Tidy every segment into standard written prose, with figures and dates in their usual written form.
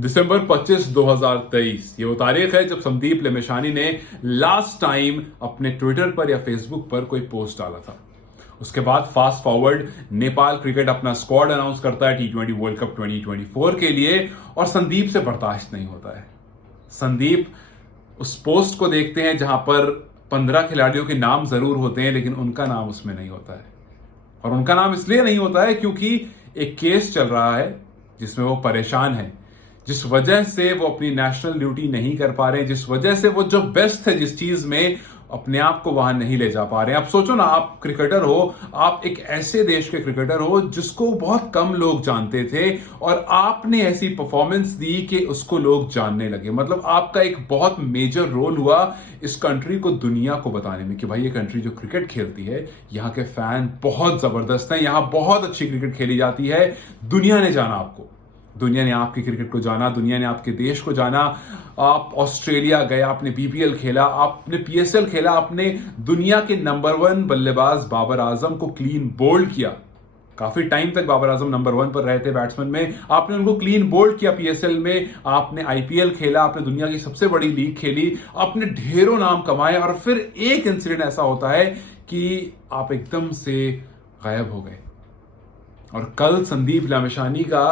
दिसंबर 25, 2023 ये वो तारीख है जब संदीप लेमिशानी ने लास्ट टाइम अपने ट्विटर पर या फेसबुक पर कोई पोस्ट डाला था। उसके बाद फास्ट फॉरवर्ड नेपाल क्रिकेट अपना स्क्वाड अनाउंस करता है T20 वर्ल्ड कप 2024 के लिए और संदीप से बर्दाश्त नहीं होता है। संदीप उस पोस्ट को देखते हैं जहां पर 15 खिलाड़ियों के नाम जरूर होते हैं लेकिन उनका नाम उसमें नहीं होता है। और उनका नाम इसलिए नहीं होता है क्योंकि एक केस चल रहा है जिसमें वो परेशान है, जिस वजह से वो अपनी नेशनल ड्यूटी नहीं कर पा रहे, जिस वजह से वो जो बेस्ट है जिस चीज में अपने आप को वहां नहीं ले जा पा रहे। आप सोचो ना, आप क्रिकेटर हो, आप एक ऐसे देश के क्रिकेटर हो जिसको बहुत कम लोग जानते थे और आपने ऐसी परफॉर्मेंस दी कि उसको लोग जानने लगे। मतलब आपका एक बहुत मेजर रोल हुआ इस कंट्री को दुनिया को बताने में कि भाई ये कंट्री जो क्रिकेट खेलती है, यहाँ के फैन बहुत जबरदस्त हैं, यहाँ बहुत अच्छी क्रिकेट खेली जाती है। दुनिया ने जाना आपको, दुनिया ने आपकी क्रिकेट को जाना, दुनिया ने आपके देश को जाना। आप ऑस्ट्रेलिया गए, आपने बीपीएल खेला, आपने पीएसएल खेला, आपने दुनिया के नंबर 1 बल्लेबाज बाबर आजम को क्लीन बोल्ड किया। काफी टाइम तक बाबर आजम नंबर 1 पर रहे थे बैट्समैन में, आपने उनको क्लीन बोल्ड किया पीएसएल में। आपने आईपीएल खेला, आपने दुनिया की सबसे बड़ी लीग खेली, आपने ढेरों नाम कमाए और फिर एक इंसिडेंट ऐसा होता है कि आप एकदम से गायब हो गए। और कल संदीप लेमिशानी का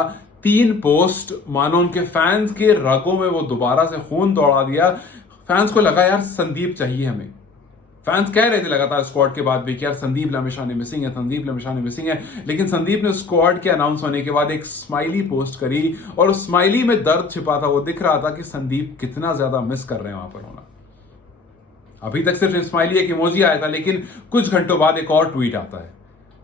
3 पोस्ट मानो उनके फैंस के रगों में वो दोबारा से खून दौड़ा दिया। फैंस को लगा यार संदीप चाहिए हमें। फैंस कह रहे थे लगातार स्क्वाड के बाद भी कि यार संदीप लेमिशानी मिसिंग है, संदीप लेमिशानी मिसिंग है। लेकिन संदीप ने स्क्वाड के अनाउंस होने के बाद एक स्माइली पोस्ट करी और उस स्माइली में दर्द छिपा था। वो दिख रहा था कि संदीप कितना ज्यादा मिस कर रहे हैं वहां पर होना। अभी तक सिर्फ स्माइली एक इमोजी आया था, लेकिन कुछ घंटों बाद एक और ट्वीट आता है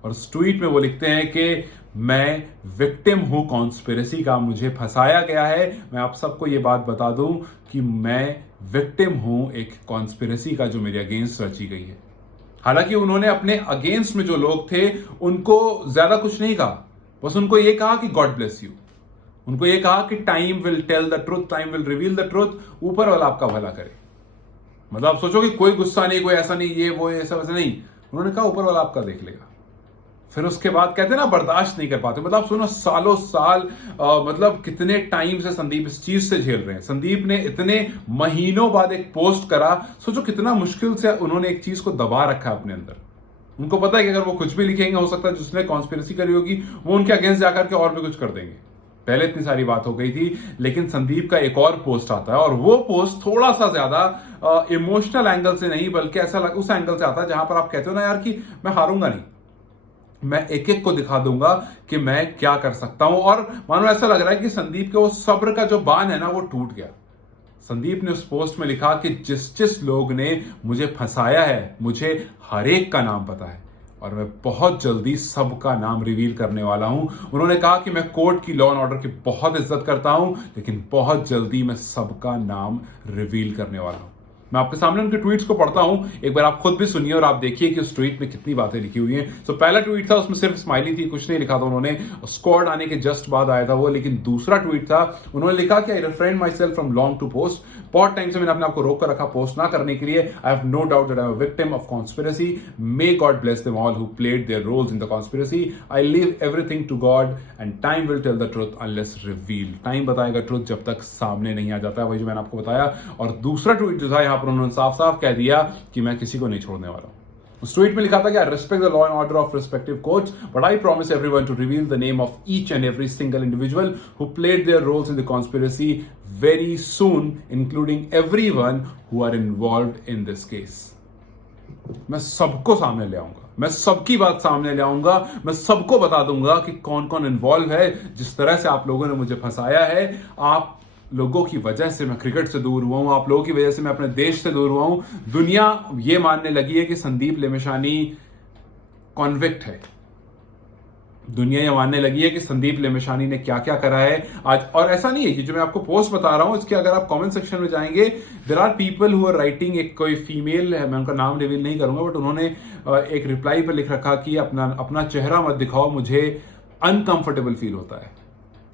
और उस ट्वीट में वो लिखते हैं कि मैं विक्टिम हूं कॉन्स्पिरेसी का, मुझे फंसाया गया है। मैं आप सबको ये बात बता दूं कि मैं विक्टिम हूं एक कॉन्स्पिरेसी का जो मेरे अगेंस्ट रची गई है। हालांकि उन्होंने अपने अगेंस्ट में जो लोग थे उनको ज्यादा कुछ नहीं कहा, बस उनको ये कहा कि गॉड ब्लेस यू। उनको ये कहा कि time will tell the truth, time will reveal the truth, ऊपर वाला आपका भला करे। मतलब आप सोचो कि कोई गुस्सा नहीं, कोई ऐसा नहीं, ये वो ऐसा वैसा नहीं। उन्होंने कहा ऊपर वाला आपका देख लेगा। फिर उसके बाद कहते हैं ना बर्दाश्त नहीं कर पाते। मतलब आप सुनो, सालों साल मतलब कितने टाइम से संदीप इस चीज से झेल रहे हैं। संदीप ने इतने महीनों बाद एक पोस्ट करा, सोचो कितना मुश्किल से उन्होंने एक चीज को दबा रखा अपने अंदर। उनको पता है कि अगर वो कुछ भी लिखेंगे, हो सकता है जिसने कॉन्स्पिरेसी करी होगी वो उनके अगेंस्ट जाकर के और भी कुछ कर देंगे। पहले इतनी सारी बात हो गई थी, लेकिन संदीप का एक और पोस्ट आता है और वो पोस्ट थोड़ा सा ज्यादा इमोशनल एंगल से नहीं, बल्कि ऐसा उस एंगल से आता है जहां पर आप कहते हो ना यार कि मैं हारूंगा नहीं, मैं एक एक को दिखा दूंगा कि मैं क्या कर सकता हूं। और मानो ऐसा लग रहा है कि संदीप के वो सब्र का जो बांध है ना वो टूट गया। संदीप ने उस पोस्ट में लिखा कि जिस जिस लोग ने मुझे फंसाया है, मुझे हर एक का नाम पता है और मैं बहुत जल्दी सबका नाम रिवील करने वाला हूं। उन्होंने कहा कि मैं कोर्ट की, लॉ एंड ऑर्डर की बहुत इज्जत करता हूं, लेकिन बहुत जल्दी मैं सबका नाम रिवील करने वाला हूं। मैं आपके सामने उनके ट्वीट्स को पढ़ता हूं, एक बार आप खुद भी सुनिए और आप देखिए कि उस ट्वीट में कितनी बातें लिखी हुई हैं। तो पहला ट्वीट था, उसमें सिर्फ स्माइली थी, कुछ नहीं लिखा था उन्होंने, स्क्वाड आने के जस्ट बाद आया था वो। लेकिन दूसरा ट्वीट था, उन्होंने लिखा कि I refrain myself from long to post. बहुत टाइम से मैंने अपने आपको रोक कर रखा पोस्ट ना करने के लिए। I have no doubt that I am a victim of conspiracy. May God bless them all who played their roles in the conspiracy. I leave everything to God and time will tell the truth unless reveal. Time बताएगा truth जब तक सामने नहीं आ जाता है, वही जो मैंने आपको बताया। और दूसरा ट्वीट जो था, यहां पर उन्होंने साफ साफ कह दिया कि मैं किसी को नहीं छोड़ने वाला हूं। उस ट्वीट में लिखा था कि I respect the law and order of respective courts, but I promise everyone to reveal the name of each and every single individual who played their roles in the conspiracy very soon, including everyone who are involved in this case. मैं सबको सामने ले आऊंगा, मैं सबकी बात सामने ले आऊंगा, मैं सबको बता दूंगा कि कौन कौन इन्वॉल्व है। जिस तरह से आप लोगों ने मुझे फंसाया है, आप लोगों की वजह से मैं क्रिकेट से दूर हुआ हूं, आप लोगों की वजह से मैं अपने देश से दूर हुआ हूं। दुनिया ये मानने लगी है कि संदीप लेमिशानी कॉन्विक्ट है। दुनिया ये मानने लगी है कि संदीप लेमिशानी ने क्या क्या करा है आज। और ऐसा नहीं है कि जो मैं आपको पोस्ट बता रहा हूं, इसके अगर आप कमेंट सेक्शन में जाएंगे, there are people who are writing, एक कोई फीमेल है, मैं उनका नाम रिवील नहीं करूंगा, बट उन्होंने एक रिप्लाई पर लिख रखा कि अपना चेहरा मत दिखाओ, मुझे अनकंफर्टेबल फील होता है।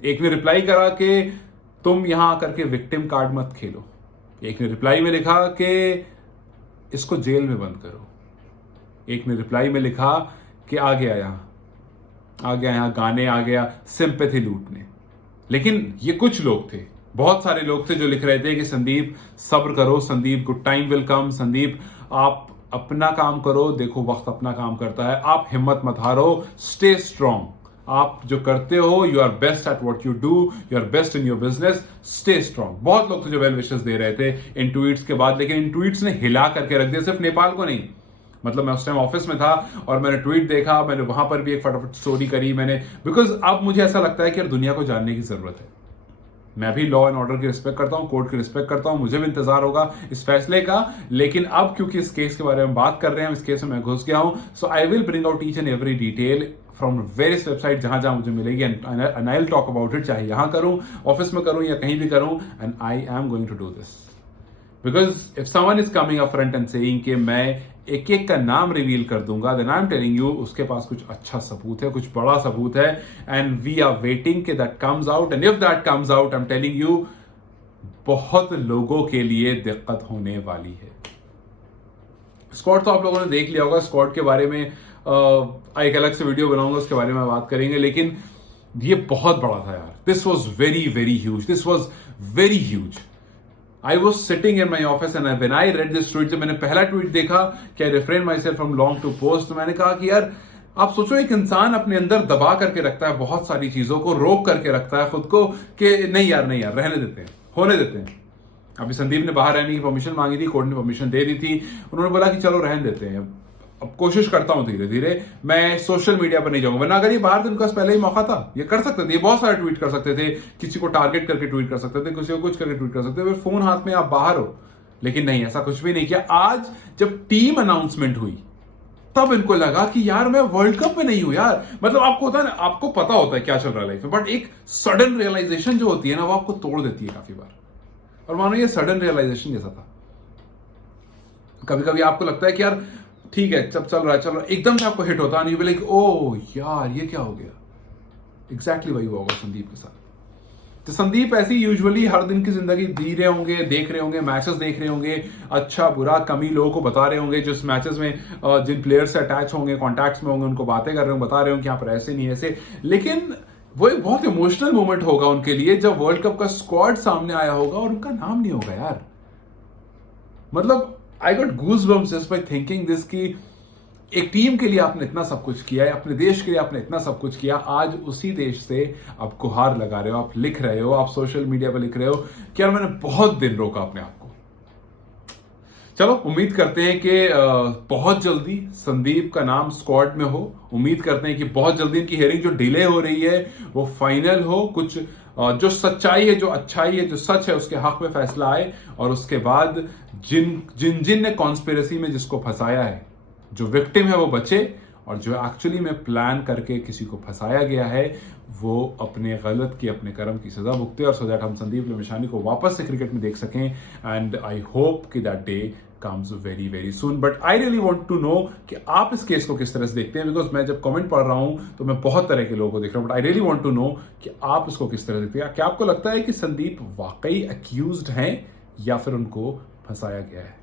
एक ने रिप्लाई करा कि तुम यहां आकर के विक्टिम कार्ड मत खेलो। एक ने रिप्लाई में लिखा कि इसको जेल में बंद करो। एक ने रिप्लाई में लिखा कि आ गया यहां गाने, आ गया सिंपैथी लूटने। लेकिन ये कुछ लोग थे, बहुत सारे लोग थे जो लिख रहे थे कि संदीप सब्र करो, Sandeep good time will come, Sandeep आप अपना काम करो, देखो वक्त अपना काम करता है, आप हिम्मत मत हारो, स्टे स्ट्रांग, आप जो करते हो you are best at what you do, you are best in your business, stay strong. बहुत लोग थे जो वेल विशेस दे रहे थे इन ट्वीट्स के बाद, लेकिन इन ट्वीट्स ने हिला करके रख दिया, सिर्फ नेपाल को नहीं। मतलब मैं उस टाइम ऑफिस में था और मैंने ट्वीट देखा, मैंने वहां पर भी एक फटाफट स्टोरी करी मैंने, बिकॉज अब मुझे ऐसा लगता है कि यार दुनिया को जानने की जरूरत है। मैं भी लॉ एंड ऑर्डर की रिस्पेक्ट करता हूं, कोर्ट की रिस्पेक्ट करता हूं, मुझे भी इंतजार होगा इस फैसले का, लेकिन अब क्योंकि इस केस के बारे में बात कर रहे हैं, इस केस में मैं घुस गया हूं, so I will bring out each and every detail from various website जहां जहां मुझे मिलेगी, and I will talk about it, चाहे यहां करूं, ऑफिस में करूं या कहीं भी करूं, and I am going to do this because if someone is coming up front and saying कि मैं एक एक का नाम रिवील कर दूंगा, then I am telling you उसके पास कुछ अच्छा सबूत है, कुछ बड़ा सबूत है, एंड वी आर वेटिंग कि that comes out, and if that comes out I am telling you बहुत लोगों के लिए दिक्कत होने वाली है। स्क्वाड तो आप लोगों ने देख लिया होगा, स्क्वाड के बारे में एक अलग से वीडियो बनाऊंगा, उसके बारे में बात करेंगे, लेकिन ये बहुत बड़ा था यार, this was very very huge, this was very huge. I was sitting in my office and when I read this tweet, जब मैंने पहला ट्वीट देखा कि I refrain myself from long to post, तो मैंने कहा कि यार आप सोचो एक इंसान अपने अंदर दबा करके रखता है, बहुत सारी चीजों को रोक करके रखता है खुद को कि नहीं यार रहने देते हैं, होने देते हैं। अभी संदीप ने बाहर रहने की परमिशन मांगी थी, कोर्ट ने परमिशन दे दी थी, उन्होंने बोला कि चलो रहने देते हैं, अब कोशिश करता हूं धीरे धीरे, मैं सोशल मीडिया पर नहीं जाऊंगा, वरना अगर ये बाहर थे उनका पहले ही मौका था, ये कर सकते थे, ये बहुत सारे ट्वीट कर सकते थे, किसी को टारगेट करके ट्वीट कर सकते थे, किसी को कुछ करके ट्वीट कर सकते थे, फिर फोन हाथ में आप बाहर हो, लेकिन नहीं, ऐसा कुछ भी नहीं किया। आज जब टीम अनाउंसमेंट हुई तब इनको लगा कि यार मैं वर्ल्ड कप में नहीं हूं यार, मतलब आपको होता है ना, आपको पता होता है क्या चल रहा है लाइफ में, बट एक सडन रियलाइजेशन जो होती है ना, वो आपको तोड़ देती है काफी बार, और मानो ये सडन रियलाइजेशन जैसा था। कभी कभी आपको लगता है कि यार ठीक है सब चल रहा है, एकदम से आपको हिट होता है, लाइक ओ यार ये क्या हो गया। एग्जैक्टली वही हुआ होगा संदीप के साथ। तो संदीप ऐसी यूजुअली हर दिन की जिंदगी जी रहे होंगे, देख रहे होंगे, मैचेस देख रहे होंगे, अच्छा बुरा कमी लोगों को बता रहे होंगे, जिस मैचेस में जिन प्लेयर्स से अटैच होंगे, कॉन्टैक्ट्स में होंगे, उनको बातें कर रहे होंगे, बता रहे होंगे कि यहाँ पर ऐसे नहीं ऐसे, लेकिन वो एक बहुत इमोशनल मोमेंट होगा उनके लिए जब वर्ल्ड कप का स्क्वाड सामने आया होगा और उनका नाम नहीं होगा यार। मतलब I got goosebumps just by thinking this कि एक टीम के लिए आपने इतना सब कुछ किया है, अपने देश के लिए आपने इतना सब कुछ किया, आज उसी देश से आप गुहार लगा रहे हो, आप लिख रहे हो, आप सोशल मीडिया पर लिख रहे हो कि यार मैंने बहुत दिन रोका अपने आप को। चलो उम्मीद करते हैं कि बहुत जल्दी संदीप का नाम स्क्वाड में हो, उम्मीद करते हैं कि बहुत जल्दी इनकी हियरिंग जो डिले हो रही है वो फाइनल हो, कुछ जो सच्चाई है, जो अच्छाई है, जो सच है उसके हक में फैसला आए, और उसके बाद जिन ने कॉन्स्पिरेसी में जिसको फंसाया है, जो विक्टिम है वो बचे, और जो एक्चुअली में प्लान करके किसी को फंसाया गया है वो अपने गलत की, अपने कर्म की सजा भुगते, और सो दैट हम संदीप लेमिशानी को वापस से क्रिकेट में देख सकें। एंड आई होप कि that day comes very very soon. But I really want to know कि आप इस केस को किस तरह से देखते हैं, बिकॉज मैं जब कमेंट पढ़ रहा हूं तो मैं बहुत तरह के लोगों को देख रहा हूं, but I really want to know कि आप इसको किस तरह से देखते हैं। क्या आपको लगता है कि संदीप वाकई अक्यूज्ड हैं या फिर उनको फंसाया गया है?